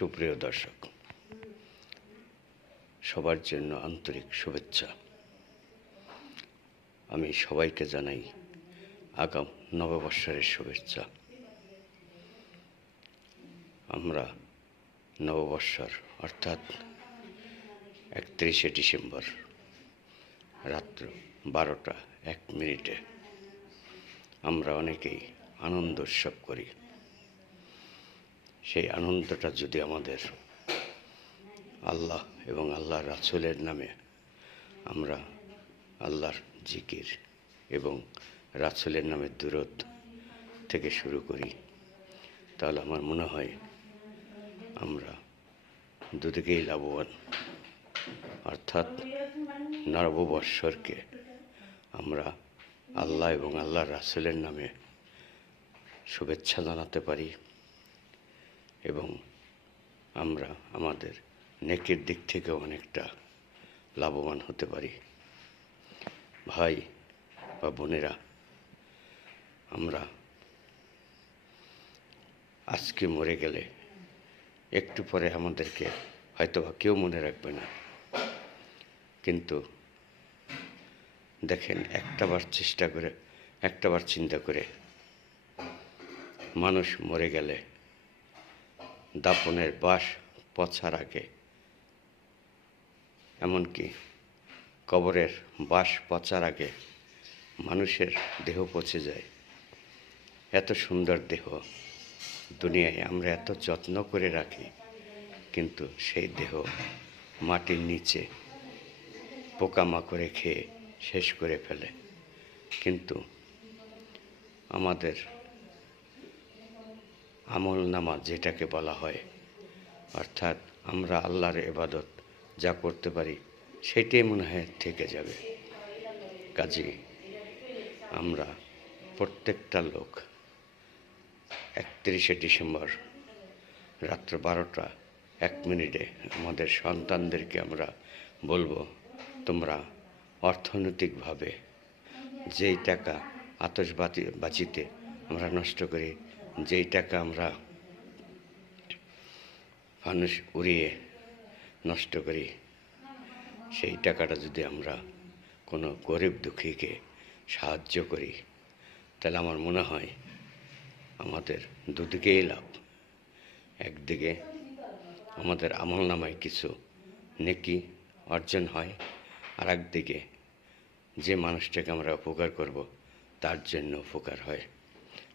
সুপ্রিয় দর্শক, সবার জন্য আন্তরিক শুভেচ্ছা। আমি সবাইকে জানাই আগাম নববর্ষের শুভেচ্ছা। আমরা নববর্ষর অর্থাৎ 31শে ডিসেম্বর রাত্র 12:01 আমরা অনেকেই আনন্দ উৎসব করি। সেই আনন্দটা যদি আমাদের আল্লাহ এবং আল্লাহর রাসূলের নামে আমরা আল্লাহর জিকির এবং রাসূলের নামে দুরূদ থেকে শুরু করি, তাহলে আমার মনে হয় আমরা দুদিকেই লাভবান। অর্থাৎ নববর্ষকে আমরা আল্লাহ এবং আল্লাহর রাসূলের নামে শুভেচ্ছা জানাতে পারি এবং আমরা আমাদের নেকির দিক থেকেও অনেকটা লাভবান হতে পারি। ভাই বা বোনেরা, আমরা আজকে মরে গেলে একটু পরে আমাদেরকে হয়তোবা কেউ মনে রাখবে না, কিন্তু দেখেন একটাবার চিন্তা করে মানুষ মরে গেলে দাফনের বাঁশ পচার আগে, এমনকি কবরের বাঁশ পচার আগে মানুষের দেহ পচে যায়। এত সুন্দর দেহ দুনিয়ায় আমরা এত যত্ন করে রাখি, কিন্তু সেই দেহ মাটির নিচে পোকামাকড়ে খেয়ে শেষ করে ফেলে। কিন্তু আমাদের আমলনামা যেটাকে বলা হয়, অর্থাৎ আমরা আল্লাহর ইবাদত যা করতে পারি সেটাই মনে হয় থেকে যাবে। কাজেই আমরা প্রত্যেকটা লোক 31শে ডিসেম্বর রাত্র 12:01 আমাদের সন্তানদেরকে আমরা বলবো, তোমরা অর্থনৈতিকভাবে যেই টাকা আতশবাজিতে আমরা নষ্ট করি, যেই টাকা আমরা ফানুস উড়িয়ে নষ্ট করি, সেই টাকাটা যদি আমরা কোনো গরিব দুঃখীকে সাহায্য করি, তাহলে আমার মনে হয় আমাদের দুদিকেই লাভ। একদিকে আমাদের আমলনামায় কিছু নেকি অর্জন হয়, আর একদিকে যে মানুষটাকে আমরা উপকার করব তার জন্য উপকার হয়,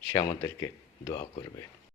সে আমাদেরকে দোয়া করবে।